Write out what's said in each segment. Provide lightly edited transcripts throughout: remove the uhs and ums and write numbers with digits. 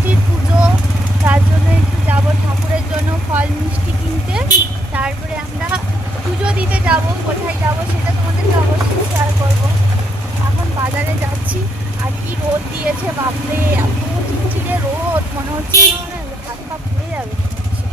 মিষ্টির পুজো, তার জন্য একটু যাবো ঠাকুরের জন্য ফল মিষ্টি কিনতে। তারপরে আমরা পুজো দিতে যাব। কোথায় যাব সেটা তোমাদেরকে অবশ্যই শেয়ার করব। এখন বাজারে যাচ্ছি। আর কি রোদ দিয়েছে বাপরে, এত চিরচিরে রোদ, মনে হচ্ছে হাত পা পুড়ে যাবে মনে হচ্ছে।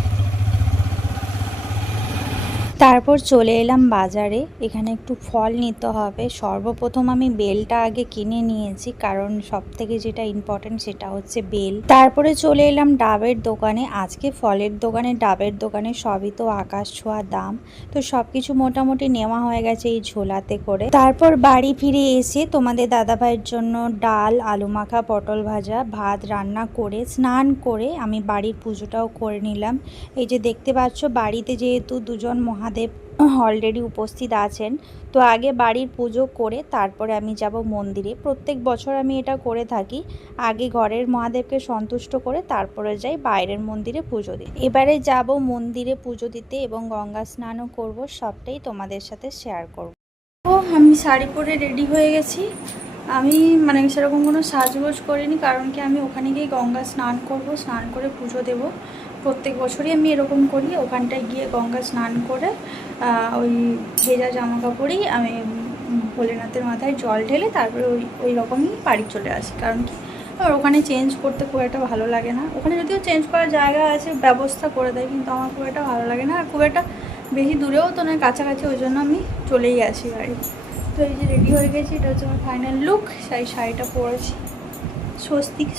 তারপর চলে এলাম বাজারে। এখানে একটু ফল নিতে হবে। সর্বপ্রথম আমি বেলটা আগে কিনে নিয়েছি, কারণ সব থেকে যেটা ইম্পর্টেন্ট সেটা হচ্ছে বেল। তারপরে চলে এলাম ডাবের দোকানে। আজকে ফলের দোকানে, ডাবের দোকানে সবই তো আকাশ ছোঁয়া দাম। তো সব কিছু মোটামুটি নেওয়া হয়ে গেছে এই ঝোলাতে করে। তারপর বাড়ি ফিরে এসে তোমাদের দাদাভাইয়ের জন্য ডাল, আলু মাখা, পটল ভাজা, ভাত রান্না করে স্নান করে আমি বাড়ির পুজোটাও করে নিলাম। এই যে দেখতে পাচ্ছ, বাড়িতে যেহেতু দুজন মহাদেব অলরেডি উপস্থিত আছেন, তো আগে বাড়ির পুজো করে তারপরে আমি যাব মন্দিরে। প্রত্যেক বছর আমি এটা করে থাকি, আগে ঘরের মহাদেবকে সন্তুষ্ট করে তারপরে যাই বাইরের মন্দিরে পুজো দিতে। এবারে যাব মন্দিরে পুজো দিতে এবং গঙ্গা স্নানও করব, সবটাই তোমাদের সাথে শেয়ার করব। ও আমি শাড়ি পরে রেডি হয়ে গেছি। আমি মানে সেরকম কোনো সাজগোজ করিনি, কারণ কি আমি ওখানে গিয়ে গঙ্গা স্নান করব, স্নান করে পুজো দেব। প্রত্যেক বছরই আমি এরকম করি, ওখানটায় গিয়ে গঙ্গা স্নান করে ওই ভেজা জামা কাপড়েই আমি ভোলেনাথের মাথায় জল ঢেলে তারপরে ওই রকমই বাড়ি চলে আসি। কারণ কি আমার ওখানে চেঞ্জ করতে খুব একটা ভালো লাগে না। ওখানে যদিও চেঞ্জ করার জায়গা আছে, ব্যবস্থা করে দেয়, কিন্তু আমার খুব একটা ভালো লাগে না। আর খুব একটা বেশি দূরেও তো নয়, কাছাকাছি, ওই জন্য আমি চলেই আসি বাড়ি। তো এই যে রেডি হয়ে গেছি, এটা হচ্ছে আমার ফাইনাল লুক। শাড়িটা পরেছি,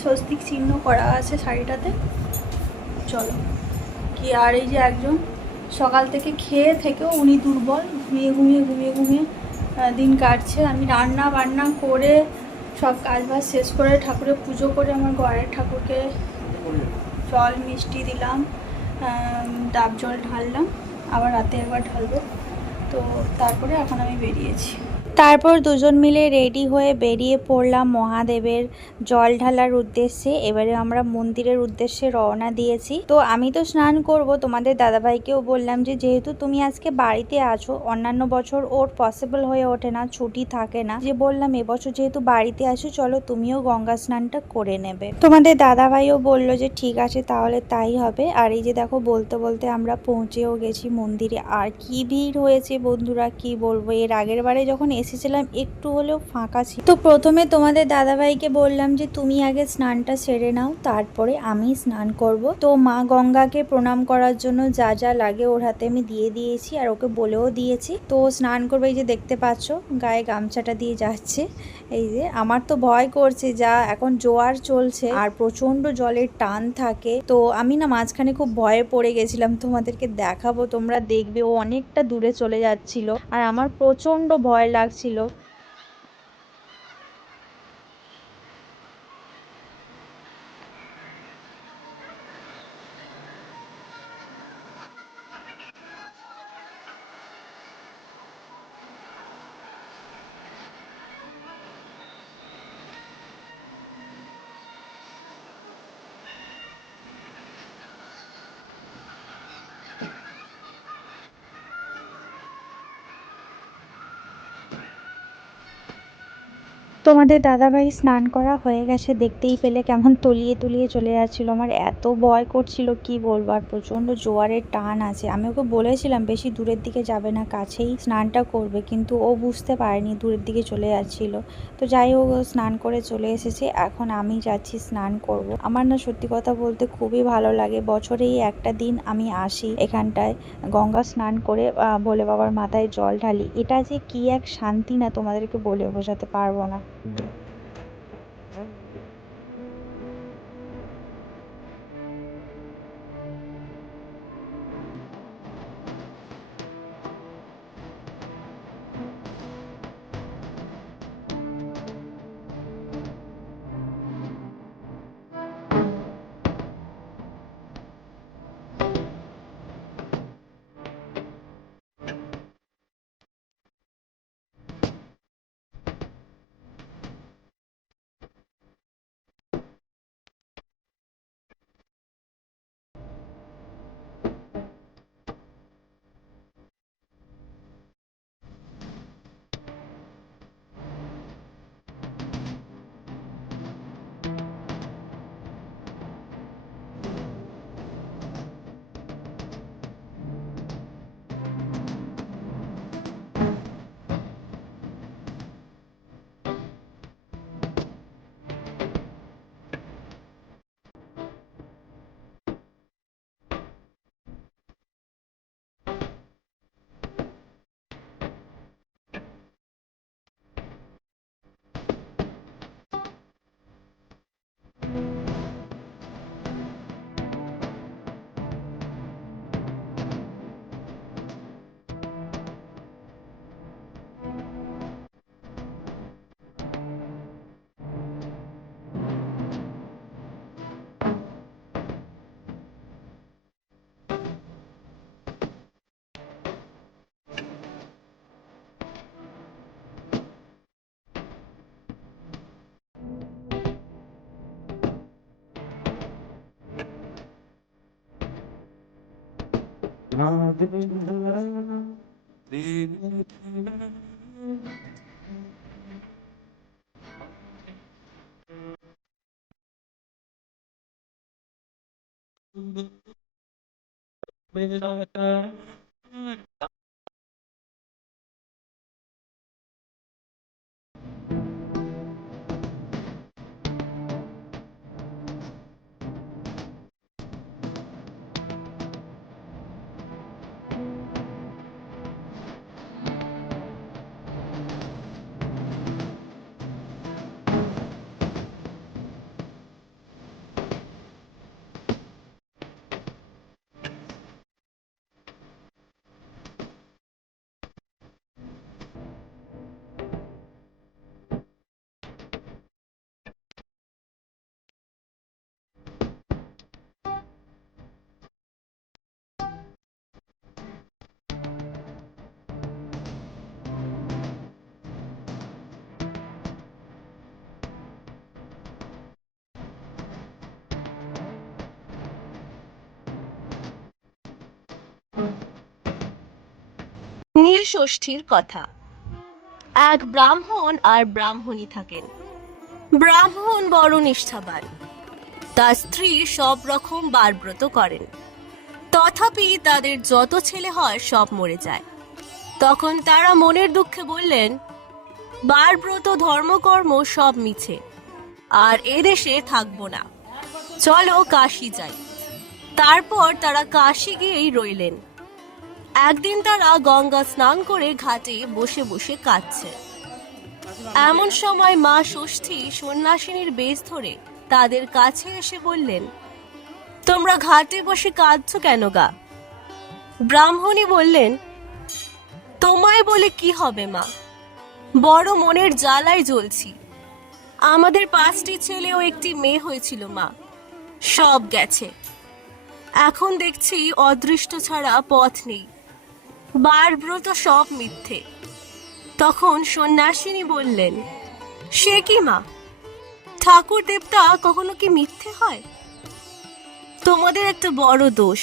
স্বস্তিক চিহ্ন করা আছে শাড়িটাতে। চলো কি, আর এই যে একজন সকাল থেকে খেয়ে থেকেও উনি দুর্বল, ঘুমিয়ে দিন কাটছে। আমি রান্না বান্না করে সব কাজবাজ শেষ করে ঠাকুরের পুজো করে আমার ঘরের ঠাকুরকে জল মিষ্টি দিলাম, ডাব জল ঢাললাম, আবার রাতে একবার ঢালবো। তো তারপরে এখন আমি বেরিয়েছি। তারপর দুজন মিলে রেডি হয়ে বেরিয়ে পড়লাম মহাদেবের জল ঢালার উদ্দেশ্যে। এবারে আমরা মন্দিরের উদ্দেশ্যে রওনা দিয়েছি। তো আমি তো স্নান করব, তোমাদের দাদাভাইকেও বললাম যে যেহেতু তুমি আজকে বাড়িতে আছো, অন্যান্য বছর ওর পসিবল হয়ে ওঠে না, ছুটি থাকে না, যে বললাম এবছর যেহেতু বাড়িতে আছো চলো তুমিও গঙ্গা স্নানটা করে নেবে। তোমাদের দাদাভাইও বলল যে ঠিক আছে তাহলে তাই হবে। আর এই যে দেখো, বলতে বলতে আমরা পৌঁছেও গেছি মন্দিরে। আর কি ভিড় হয়েছে বন্ধুরা, কি বলবো। এর আগের বারে যখন এসেছিলাম একটু হলেও ফাঁকা ছিল। তো প্রথমে তোমাদের দাদাভাইকে বললাম যে তুমি আগে স্নানটা সেরে নাও, তারপরে আমি স্নান করব। তো মা গঙ্গাকে প্রণাম করার জন্য যা যা লাগে ওর হাতে আমি দিয়ে দিয়েছি, আর ওকে বলেও দিয়েছি। তো স্নান করবে, এই যে দেখতে পাচ্ছ গায়ে গামছাটা দিয়ে যাচ্ছে। এই যে আমার তো ভয় করছে, যা এখন জোয়ার চলছে আর প্রচন্ড জলের টান থাকে। তো আমি না মাঝখানে খুব ভয়ে পড়ে গেছিলাম, তোমাদেরকে দেখাবো, তোমরা দেখবে। ও অনেকটা দূরে চলে যাচ্ছিল আর আমার প্রচন্ড ভয় লাগছিল। তোমাদের দাদাভাই স্নান করা হয়ে গেছে, দেখতেই পেলে কেমন তলিয়ে চলে যাচ্ছিল। আমার এত ভয় করছিল কি বলবো। আর প্রচন্ড জোয়ারের টান আছে। আমি ওকে বলেছিলাম বেশি দূরের দিকে যাবে না, কাছেই স্নানটা করবে, কিন্তু ও বুঝতে পারেনি, দূরের দিকে চলে যাচ্ছিল। তো যাই হোক, ও স্নান করে চলে এসেছে, এখন আমি যাচ্ছি স্নান করব। আমার না সত্যি কথা বলতে খুবই ভালো লাগে, বছরেই একটা দিন আমি আসি এখানটায়, গঙ্গা স্নান করে ভোলে বাবার মাথায় জল ঢালি। এটা যে কি এক শান্তি না, তোমাদেরকে বলে বোঝাতে পারবো না। নীল ষষ্ঠীর কথা। এক ব্রাহ্মণ আর ব্রাহ্মণী থাকেন। ব্রাহ্মণ বড় নিষ্ঠাবান, তার স্ত্রী সব রকম বারব্রত করেন, তথাপি তাদের যত ছেলে হয় সব মরে যায়। তখন তারা মনের দুঃখে বললেন, বারব্রত ধর্মকর্ম সব মিছে, আর এদেশে থাকবো না, চলো কাশী যাই। তারপর তারা কাশী গিয়েই রইলেন। একদিন তারা গঙ্গা স্নান করে ঘাটে বসে বসে কাঁদছে। এমন সময় মা ষষ্ঠী সন্ন্যাসিনীর বেশ ধরে তাদের কাছে এসে বললেন, তোমরা ঘাটে বসে কাঁদছো কেন গা? ব্রাহ্মণী বললেন, তোমায় বলে কি হবে মা, বড় মনের জ্বালায় জ্বলছি। আমাদের 5টি ছেলে ও একটি মেয়ে হয়েছিল মা, সব গেছে। এখন দেখছি অদৃষ্ট ছাড়া পথ নেই, বারব্রত সব মিথ্যে। তখন সন্ন্যাসিনী বললেন, সে কি মা, ঠাকুর দেবতা কখনো কি মিথ্যে হয়? তোমাদের একটা বড় দোষ,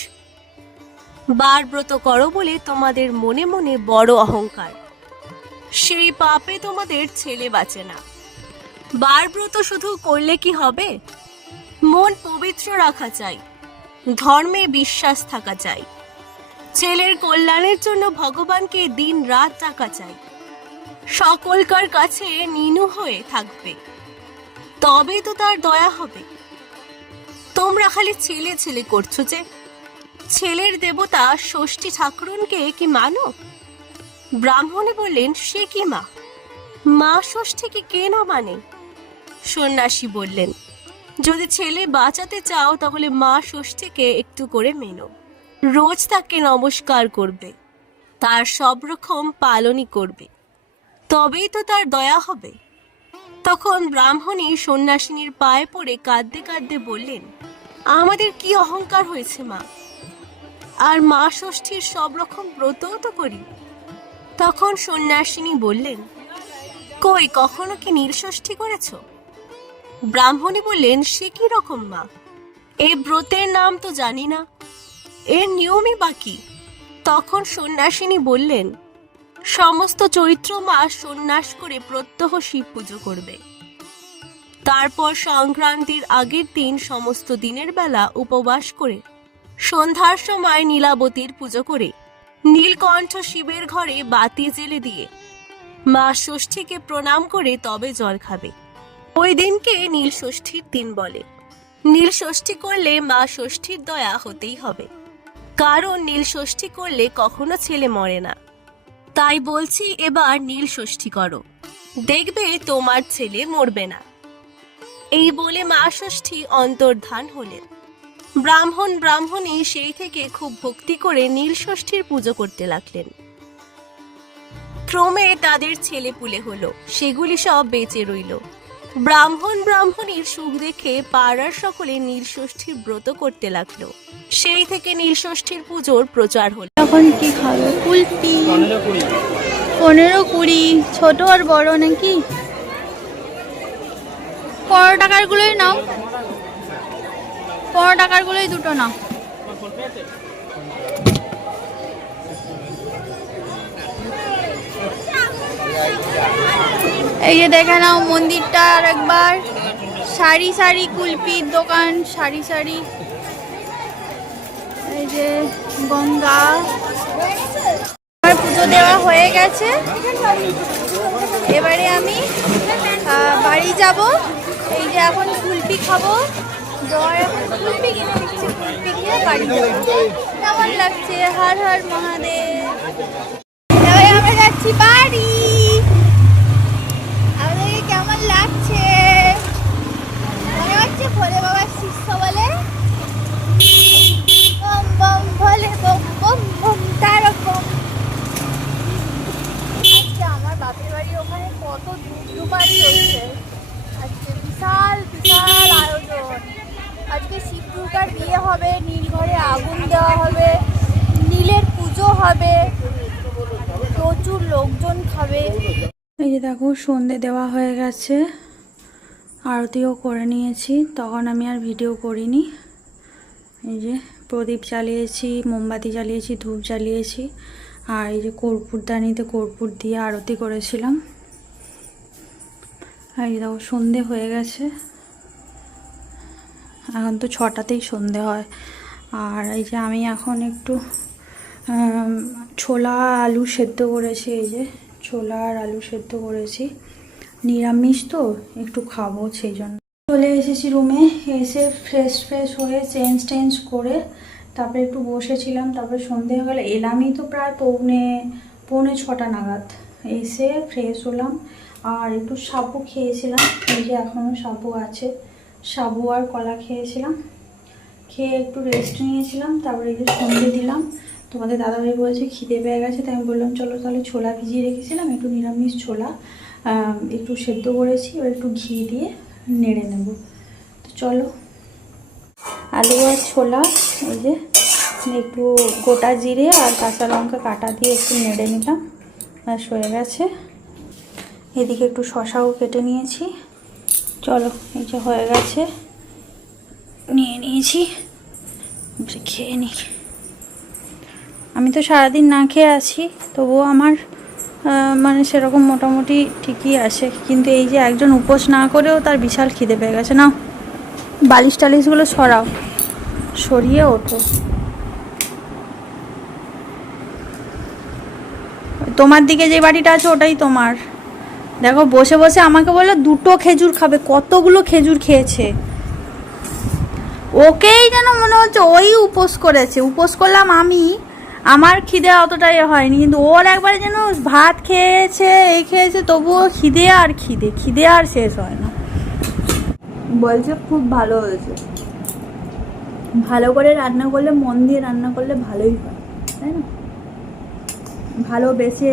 বারব্রত করো বলে তোমাদের মনে মনে বড় অহংকার, সেই পাপে তোমাদের ছেলে বাঁচে না। বারব্রত শুধু করলে কি হবে? মন পবিত্র রাখা চাই, ধর্মে বিশ্বাস থাকা চাই, ছেলের কল্যাণের জন্য ভগবানকে দিন রাত ডাকা চাই, সকলকার কাছে নিনু হয়ে থাকবে, তবেই তো তার দয়া হবে। তোমরা খালি ছেলে ছেলে করছো যে, ছেলের দেবতা ষষ্ঠী ঠাকুরনকে কি মানো? ব্রাহ্মণে বললেন, সে কি মা, মা ষষ্ঠীকে কে না মানে? সন্ন্যাসী বললেন, যদি ছেলে বাঁচাতে চাও তাহলে মা ষষ্ঠীকে একটু করে মেনো, রোজ তাকে নমস্কার করবে, তার সব রকম পালনই করবে, তবেই তো তার দয়া হবে। তখন ব্রাহ্মণী সন্ন্যাসিনীর পায়ে পড়ে কাঁদতে কাঁদতে বললেন, আমাদের কি অহংকার হয়েছে মা, আর মা ষষ্ঠীর সব রকম ব্রতও তো করি। তখন সন্ন্যাসিনী বললেন, কই কখনো কি নীল ষষ্ঠী করেছ? ব্রাহ্মণী বললেন, সে কি রকম মা, এই ব্রতের নাম তো জানি না, এর নিয়মই বাকি। তখন সন্ন্যাসিনী বললেন, সমস্ত চৈত্র মাস সন্ন্যাস করে প্রত্যহ শিব পুজো করবে, তারপর সংক্রান্তির আগের দিন সমস্ত দিনের বেলা উপবাস করে সন্ধ্যার সময় নীলাবতীর পুজো করে নীলকণ্ঠ শিবের ঘরে বাতি জেলে দিয়ে মা ষষ্ঠীকে প্রণাম করে তবে জল খাবে। ওই দিনকে নীল ষষ্ঠীর দিন বলে। নীল ষষ্ঠী করলে মা ষষ্ঠীর দয়া হতেই হবে, কারণ নীল ষষ্ঠী করলে কখনো ছেলে মরে না। তাই বলছি এবার নীল ষষ্ঠী করো, দেখবে তোমার ছেলে মরবে না। এই বলে মা ষষ্ঠী অন্তর্ধান হলেন। ব্রাহ্মণ ব্রাহ্মণী সেই থেকে খুব ভক্তি করে নীল ষষ্ঠীর পুজো করতে লাগলেন। ক্রমে তাদের ছেলে পুলে হলো, সেগুলি সব বেঁচে রইল। ব্রাহ্মণ ব্রাহ্মণীর সুখ দেখে পাড়ার সকলে নীল ষষ্ঠীর ব্রত করতে লাগলো। সেই থেকে নীল ষষ্ঠীর পুজোর প্রচার হলো। এখন কি খাবে? কুলপি 15-20, ছোট আর বড় নাকি? 15 টাকার গুলোই নাও, 15 টাকার গুলোই দুটো নাও। এই যে দেখে নাও মন্দিরটা আর একবার, সারি সারি কুলপির দোকান, সারি সারি। এই যে গঙ্গা। আমার পুজো দেওয়া হয়ে গেছে, এবারে আমি বাড়ি যাব। এই যে এখন কুলপি খাবো, জয় এখন কুলপি কিনে দিচ্ছে, কুলপি খেয়ে বাড়ি যাবো। কেমন লাগছে? হর হর মহাদেব। এবারে আমরা যাচ্ছি বাড়ি। আমাদেরকে কেমন লাগছে? মনে হচ্ছে ভোলে বাবার শিষ্য বলে বম বম ভোলে বম বম বম তারকম। আজকে আমার বাপের বাড়ি ওখানে কত ধুমধুমার চলছে। আজকে বিশাল বিশাল আয়োজন। আজকে শিব দুর্গার বিয়ে হবে, নীলঘরে আগুন দেওয়া হবে, নীলের পুজো হবে, প্রচুর লোকজন খাবে। এই যে দেখো সন্ধে দেওয়া হয়ে গেছে, আরতিও করে নিয়েছি, তখন আমি আর ভিডিও করিনি। এই যে প্রদীপ জ্বালিয়েছি, মোমবাতি জ্বালিয়েছি, ধূপ জ্বালিয়েছি, আর এই যে কর্পূরদানিতে কর্পূর দিয়ে আরতি করেছিলাম। আর এই দেখো সন্ধে হয়ে গেছে, এখন তো 6টাতেই সন্ধে হয়। আর এই যে আমি এখন একটু ছোলা আলু সেদ্ধ করেছি, এই যে ছোলা আর আলু সেদ্ধ করেছি, নিরামিষ তো একটু খাবো সেই জন্য। চলে এসেছি রুমে, এসে ফ্রেশ হয়ে চেঞ্জ করে তারপরে একটু বসেছিলাম। তারপরে সন্ধে হয়ে গেল, এলামই তো প্রায় পৌনে 6টা নাগাদ। এসে ফ্রেশ হলাম আর একটু সাবু খেয়েছিলাম, এই যে এখনও সাবু আছে, সাবু আর কলা খেয়েছিলাম। খেয়ে একটু রেস্ট নিয়েছিলাম, তারপরে এই যে সন্ধে দিলাম। তোমাদের দাদাভাই বলেছে খিদে পেয়ে গেছে, তাই আমি বললাম চলো তাহলে ছোলা ভিজিয়ে রেখেছিলাম, একটু নিরামিষ ছোলা একটু সেদ্ধ করেছি, এবার একটু ঘি দিয়ে নেড়ে নেব। তো চলো, আলু আর ছোলা এই যে একটু গোটা জিরে আর কাঁচা লঙ্কা কাটা দিয়ে একটু নেড়ে নিলাম, ব্যাস হয়ে গেছে। এদিকে একটু শশাও কেটে নিয়েছি। চলো, এই যে হয়ে গেছে, নিয়ে নিয়েছি, খেয়ে নিই। আমি তো সারাদিন না খেয়ে আছি, তবুও আমার মানে সেরকম মোটামুটি ঠিকই আসে। কিন্তু এই যে একজন উপোস না করেও তার বিশাল খিদে পেয়ে গেছে। না, বালিশ টালিশগুলো সরাও, সরিয়ে ওঠো। তোমার দিকে যে বাড়িটা আছে ওটাই তোমার। দেখো বসে বসে আমাকে বললো 2টো খেজুর খাবে, কতগুলো খেজুর খেয়েছে। ওকেই যেন মনে হচ্ছে ওই উপোস করেছে, উপোস করলাম আমি, আমার খিদে অতটাই হয়নি, কিন্তু ওর একবারে যেন ভাত খেয়েছে, এই খেয়েছে, তবুও খিদে আর শেষ হয় না। বলছে খুব ভালো হয়েছে। ভালো করে রান্না করলে, মন দিয়ে রান্না করলে ভালোই হয়, তাই না? ভালোবেসে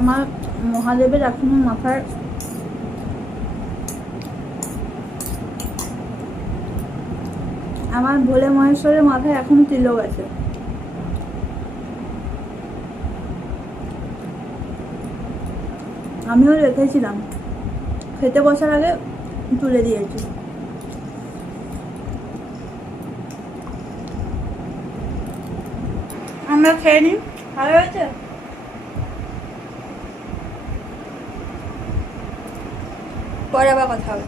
আমার মহাদেবের এখনো মাথায় আমার ভোলে মহেশ্বরের মাথায় এখনো তিলক আছে। আমিও রেখেছিলাম, খেতে বসার আগে তুলে দিয়েছি। আমরা খেয়ে নিই, ভালো হয়েছে। পরে আবার কথা হবে।